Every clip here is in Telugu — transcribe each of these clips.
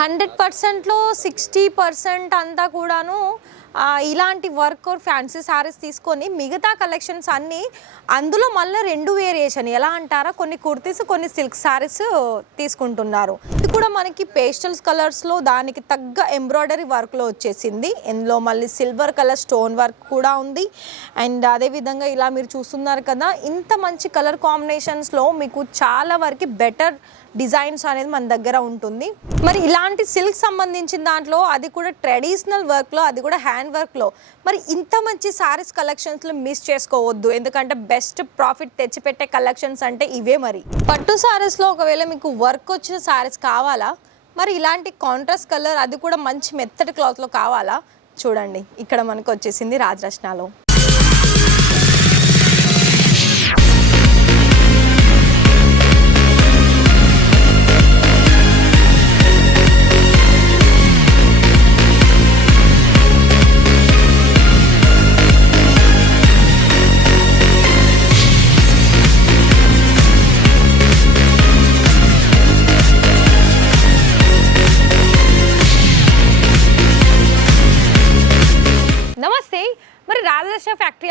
హండ్రెడ్ పర్సెంట్లో సిక్స్టీ పర్సెంట్ అంతా కూడాను ఇలాంటి వర్క్ ఫ్యాన్సీ శారీస్ తీసుకొని మిగతా కలెక్షన్స్ అన్నీ అందులో మళ్ళీ రెండు వేరియేషన్. ఎలా అంటారా? కొన్ని కుర్తీస్ కొన్ని సిల్క్ శారీస్ తీసుకుంటున్నారు. ఇది కూడా మనకి పేస్టల్స్ కలర్స్లో దానికి తగ్గ ఎంబ్రాయిడరీ వర్క్లో వచ్చేసింది. ఇందులో మళ్ళీ సిల్వర్ కలర్ స్టోన్ వర్క్ కూడా ఉంది. అండ్ అదేవిధంగా ఇలా మీరు చూస్తున్నారు కదా ఇంత మంచి కలర్ కాంబినేషన్స్లో మీకు చాలా వరకు బెటర్ డిజైన్స్ అనేది మన దగ్గర ఉంటుంది. మరి ఇలాంటి సిల్క్ సంబంధించిన దాంట్లో అది కూడా ట్రెడిషనల్ వర్క్లో అది కూడా హ్యాండ్ వర్క్లో. మరి ఇంత మంచి సారీస్ కలెక్షన్స్లో మిస్ చేసుకోవద్దు. ఎందుకంటే బెస్ట్ ప్రాఫిట్ తెచ్చిపెట్టే కలెక్షన్స్ అంటే ఇవే మరి. పట్టు సారీస్లో ఒకవేళ మీకు వర్క్ వచ్చిన సారీస్ కావాలా? మరి ఇలాంటి కాంట్రాస్ట్ కలర్ అది కూడా మంచి మెత్తటి క్లాత్లో కావాలా? చూడండి. ఇక్కడ మనకు వచ్చేసింది రాజరత్నాలో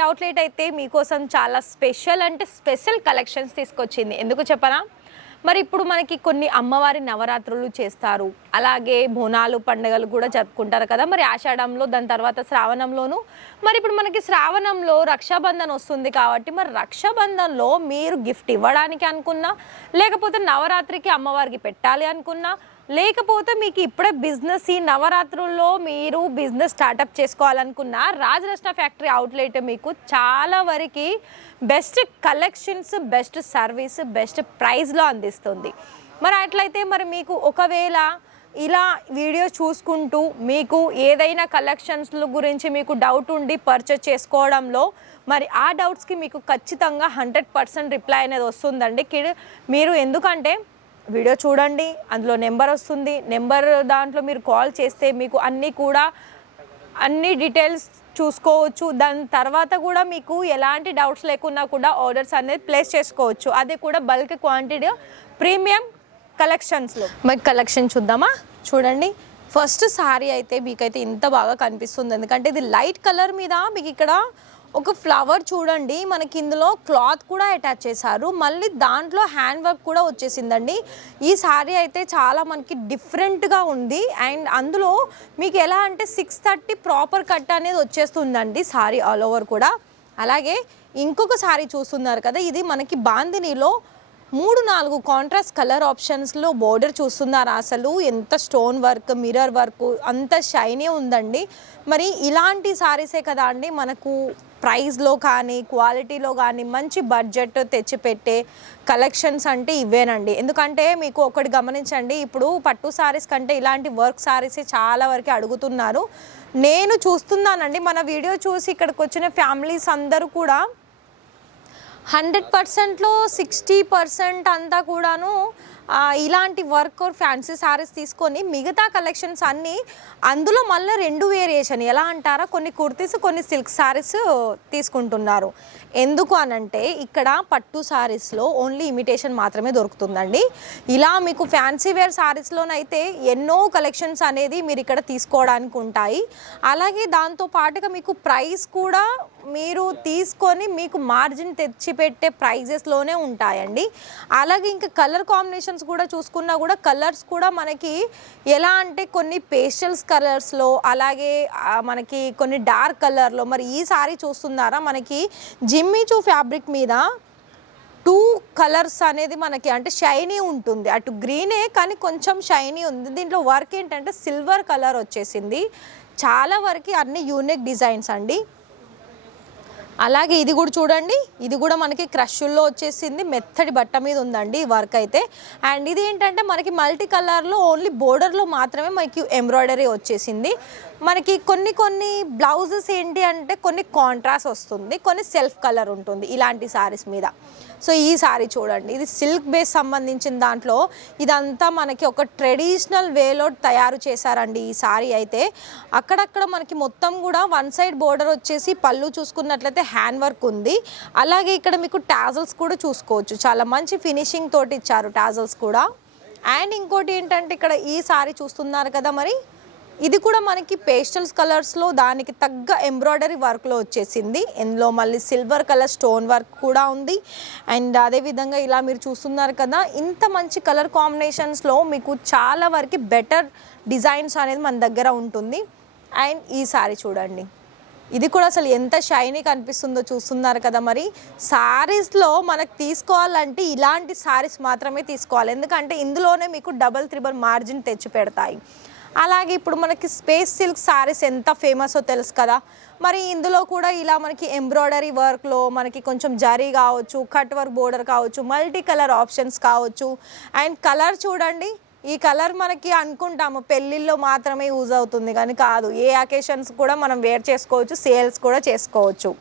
అవుట్లెట్ అయితే మీకోసం చాలా స్పెషల్ అంటే స్పెషల్ కలెక్షన్స్ తీసుకొచ్చింది. ఎందుకు చెప్పనా? మరి ఇప్పుడు మనకి కొన్ని అమ్మవారి నవరాత్రులు చేస్తారు. అలాగే బోనాలు పండుగలు కూడా జరుపుకుంటారు కదా. మరి ఆషాఢంలో దాని తర్వాత శ్రావణంలోను. మరి ఇప్పుడు మనకి శ్రావణంలో రక్షాబంధన్ వస్తుంది కాబట్టి మరి రక్షాబంధన్లో మీరు గిఫ్ట్ ఇవ్వడానికి అనుకున్నా లేకపోతే నవరాత్రికి అమ్మవారికి పెట్టాలి అనుకున్నా లేకపోతే మీకు ఇప్పుడే బిజినెస్ ఈ నవరాత్రుల్లో మీరు బిజినెస్ స్టార్టప్ చేసుకోవాలనుకున్న రాజరత్న ఫ్యాక్టరీ అవుట్లెట్ మీకు చాలా వరకు best collections best service best ప్రైస్లో అందిస్తుంది. మరి అట్లయితే మరి మీకు ఒకవేళ ఇలా వీడియో చూసుకుంటూ మీకు ఏదైనా కలెక్షన్స్ల గురించి మీకు డౌట్ ఉండి పర్చేజ్ చేసుకోవడంలో మరి ఆ డౌట్స్కి మీకు ఖచ్చితంగా హండ్రెడ్ పర్సెంట్ రిప్లై అనేది వస్తుందండి. కిడ్ మీరు ఎందుకంటే వీడియో చూడండి అందులో నెంబర్ వస్తుంది. నెంబర్ దాంట్లో మీరు కాల్ చేస్తే మీకు అన్నీ కూడా అన్ని డీటెయిల్స్ చూసుకోవచ్చు. దాని తర్వాత కూడా మీకు ఎలాంటి డౌట్స్ లేకున్నా కూడా ఆర్డర్స్ అనేది ప్లేస్ చేసుకోవచ్చు. అది కూడా బల్క్ క్వాంటిటీ ప్రీమియం కలెక్షన్స్లో మీకు కలెక్షన్ చూద్దామా? చూడండి. ఫస్ట్ శారీ అయితే మీకైతే ఇంత బాగా కనిపిస్తుంది. ఎందుకంటే ఇది లైట్ కలర్ మీద మీకు ఇక్కడ ఒక ఫ్లవర్ చూడండి మనకి ఇందులో క్లాత్ కూడా అటాచ్ చేశారు. మళ్ళీ దాంట్లో హ్యాండ్ వర్క్ కూడా వచ్చేసిందండి. ఈ సారీ అయితే చాలా మనకి డిఫరెంట్గా ఉంది. అండ్ అందులో మీకు ఎలా అంటే సిక్స్ థర్టీ ప్రాపర్ కట్ అనేది వచ్చేస్తుందండి సారీ ఆల్ ఓవర్ కూడా. అలాగే ఇంకొక సారీ చూస్తున్నారు కదా ఇది మనకి బాందినీలో మూడు నాలుగు కాంట్రాస్ట్ కలర్ ఆప్షన్స్లో బోర్డర్ చూస్తున్నారు అసలు. ఎంత స్టోన్ వర్క్ మిర్రర్ వర్క్ అంత షైనే ఉందండి. మరి ఇలాంటి సారీసే కదా అండి మనకు ప్రైస్లో కానీ క్వాలిటీలో కానీ మంచి బడ్జెట్ తెచ్చిపెట్టే కలెక్షన్స్ అంటే ఇవేనండి. ఎందుకంటే మీకు ఒకటి గమనించండి ఇప్పుడు పట్టు సారీస్ కంటే ఇలాంటి వర్క్ శారీసే చాలా వరకు అడుగుతున్నారు. నేను చూస్తున్నానండి మన వీడియో చూసి ఇక్కడికి వచ్చిన ఫ్యామిలీస్ అందరూ కూడా హండ్రెడ్ పర్సెంట్లో సిక్స్టీ పర్సెంట్ అంతా కూడాను ఇలాంటి వర్క్ ఫ్యాన్సీ శారీస్ తీసుకొని మిగతా కలెక్షన్స్ అన్నీ అందులో మళ్ళీ రెండు వేరియేషన్ ఎలా అంటారా? కొన్ని కుర్తీస్ కొన్ని సిల్క్ శారీస్ తీసుకుంటున్నారు. ఎందుకు అనంటే ఇక్కడ పట్టు శారీస్లో ఓన్లీ ఇమిటేషన్ మాత్రమే దొరుకుతుందండి. ఇలా మీకు ఫ్యాన్సీ వేర్ శారీస్లోనైతే ఎన్నో కలెక్షన్స్ అనేది మీరు ఇక్కడ తీసుకోవడానికి ఉంటాయి. అలాగే దాంతో పాటుగా మీకు ప్రైస్ కూడా మీరు తీసుకొని మీకు మార్జిన్ తెచ్చిపెట్టే ప్రైజెస్లోనే ఉంటాయండి. అలాగే ఇంకా కలర్ కాంబినేషన్స్ కూడా చూసుకున్నా కూడా కలర్స్ కూడా మనకి ఎలా అంటే కొన్ని పేస్టల్స్ కలర్స్లో అలాగే మనకి కొన్ని డార్క్ కలర్లో. మరి ఈ సారీ చూస్తున్నారా? మనకి జిమ్మిచూ ఫ్యాబ్రిక్ మీద టూ కలర్స్ అనేది మనకి అంటే షైనీ ఉంటుంది. అటు గ్రీనే కానీ కొంచెం షైనీ ఉంది. దీంట్లో వర్క్ ఏంటంటే సిల్వర్ కలర్ వచ్చేసింది. చాలా వరకు అన్ని యూనిక్ డిజైన్స్ అండి. అలాగే ఇది కూడా చూడండి. ఇది కూడా మనకి క్రష్ల్లో వచ్చేసింది. మెత్తడి బట్ట మీద ఉందండి వర్క్ అయితే. అండ్ ఇది ఏంటంటే మనకి మల్టీ కలర్లో ఓన్లీ బోర్డర్లో మాత్రమే మనకి ఎంబ్రాయిడరీ వచ్చేసింది. మనకి కొన్ని కొన్ని బ్లౌజెస్ ఏంటి అంటే కొన్ని కాంట్రాస్ట్ వస్తుంది కొన్ని సెల్ఫ్ కలర్ ఉంటుంది ఇలాంటి సారీస్ మీద. సో ఈ సారీ చూడండి. ఇది సిల్క్ బేస్ సంబంధించిన దాంట్లో ఇదంతా మనకి ఒక ట్రెడిషనల్ వేలో తయారు చేశారండి ఈ సారీ అయితే. అక్కడక్కడ మనకి మొత్తం కూడా వన్ సైడ్ బోర్డర్ వచ్చేసి పళ్ళు చూసుకున్నట్లయితే హ్యాండ్ వర్క్ ఉంది. అలాగే ఇక్కడ మీకు టాజల్స్ కూడా చూసుకోవచ్చు. చాలా మంచి ఫినిషింగ్ తోటి ఇచ్చారు టాజల్స్ కూడా. అండ్ ఇంకోటి ఏంటంటే ఇక్కడ ఈ సారీ చూస్తున్నారు కదా మరి? ఇది కూడా మనకి పేస్టల్స్ కలర్స్లో దానికి తగ్గ ఎంబ్రాయిడరీ వర్క్లో వచ్చేసింది. ఇందులో మళ్ళీ సిల్వర్ కలర్ స్టోన్ వర్క్ కూడా ఉంది. అండ్ అదేవిధంగా ఇలా మీరు చూస్తున్నారు కదా ఇంత మంచి కలర్ కాంబినేషన్స్లో మీకు చాలా వరకు బెటర్ డిజైన్స్ అనేది మన దగ్గర ఉంటుంది. అండ్ ఈ సారీ చూడండి. ఇది కూడా అసలు ఎంత షైనీ కనిపిస్తుందో చూస్తున్నారు కదా మరి. సారీస్లో మనకు తీసుకోవాలంటే ఇలాంటి సారీస్ మాత్రమే తీసుకోవాలి. ఎందుకంటే ఇందులోనే మీకు డబల్ త్రిబుల్ మార్జిన్ తెచ్చి పెడతాయి. అలాగే ఇప్పుడు మనకి స్పేస్ సిల్క్ సారీస్ ఎంత ఫేమసో తెలుసు కదా. మరి ఇందులో కూడా ఇలా మనకి ఎంబ్రాయిడరీ వర్క్లో మనకి కొంచెం జరీ కావచ్చు కట్ వర్క్ బోర్డర్ కావచ్చు మల్టీ కలర్ ఆప్షన్స్ కావచ్చు. అండ్ కలర్ చూడండి ఈ కలర్ మనకి అనుకుంటాము పెళ్ళిళ్ళలో మాత్రమే యూజ్ అవుతుంది. కానీ కాదు ఏ అకేషన్స్ కూడా మనం వేర్ చేసుకోవచ్చు సేల్స్ కూడా చేసుకోవచ్చు.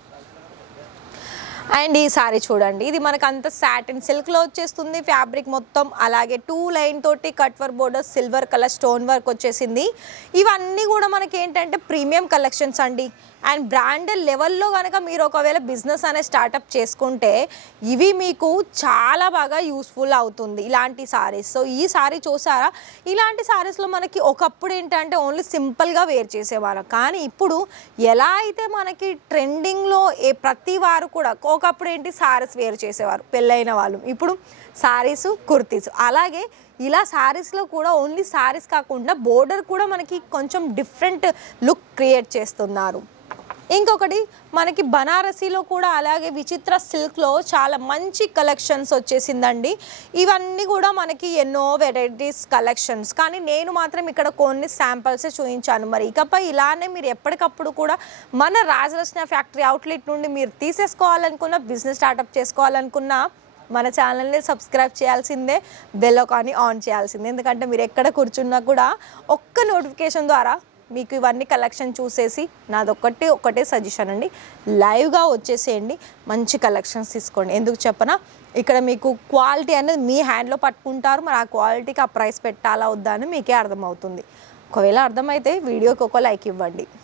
అండ్ ఈ సారీ చూడండి. ఇది మనకు అంత సాటిన్ సిల్క్లో వచ్చేస్తుంది. ఫ్యాబ్రిక్ మొత్తం అలాగే టూ లైన్ తోటి cut work border silver colour stone work వచ్చేసింది. ఇవన్నీ కూడా మనకి ఏంటంటే ప్రీమియం కలెక్షన్స్ అండి. అండ్ బ్రాండెడ్ లెవెల్లో కనుక మీరు ఒకవేళ బిజినెస్ అనేది స్టార్టప్ చేసుకుంటే ఇవి మీకు చాలా బాగా యూస్ఫుల్ అవుతుంది ఇలాంటి సారీస్. సో ఈ సారీ చూసారా? ఇలాంటి సారీస్లో మనకి ఒకప్పుడు ఏంటంటే ఓన్లీ సింపుల్గా వేర్ చేసేవారు కానీ ఇప్పుడు ఎలా అయితే మనకి ట్రెండింగ్లో ఏ ప్రతి వారు కూడా ఒకప్పుడు ఏంటి సారీస్ వేర్ చేసేవారు పెళ్ళైన వాళ్ళు. ఇప్పుడు సారీస్ కుర్తీస్. అలాగే ఇలా సారీస్లో కూడా ఓన్లీ సారీస్ కాకుండా బోర్డర్ కూడా మనకి కొంచెం డిఫరెంట్ లుక్ క్రియేట్ చేస్తున్నారు. ఇంకొకటి మనకి బనారసీలో కూడా అలాగే విచిత్ర సిల్క్లో చాలా మంచి కలెక్షన్స్ వచ్చేసిందండి. ఇవన్నీ కూడా మనకి ఎన్నో వెరైటీస్ కలెక్షన్స్. కానీ నేను మాత్రం ఇక్కడ కొన్ని శాంపిల్స్ చూపించాను మరి ఇకపై ఇలానే మీరు ఎప్పటికప్పుడు కూడా మన రాజరత్న ఫ్యాక్టరీ అవుట్లెట్ నుండి మీరు తీసేసుకోవాలనుకున్న బిజినెస్ స్టార్టప్ చేసుకోవాలనుకున్న మన ఛానల్ని సబ్స్క్రైబ్ చేయాల్సిందే బెల్ కానీ ఆన్ చేయాల్సిందే. ఎందుకంటే మీరు ఎక్కడ కూర్చున్నా కూడా ఒక్క నోటిఫికేషన్ ద్వారా మీకు ఇవన్నీ కలెక్షన్ చూసేసి నాదొక్కటి ఒక్కటే సజెషన్ అండి. లైవ్గా వచ్చేసేయండి. మంచి కలెక్షన్స్ తీసుకోండి. ఎందుకు చెప్పనా? ఇక్కడ మీకు క్వాలిటీ అనేది మీ హ్యాండ్లో పట్టుకుంటారు. మరి ఆ క్వాలిటీకి ఆ ప్రైస్ పెట్టాలా వద్దా అని మీకే అర్థమవుతుంది. ఒకవేళ అర్థమైతే వీడియోకి ఒక లైక్ ఇవ్వండి.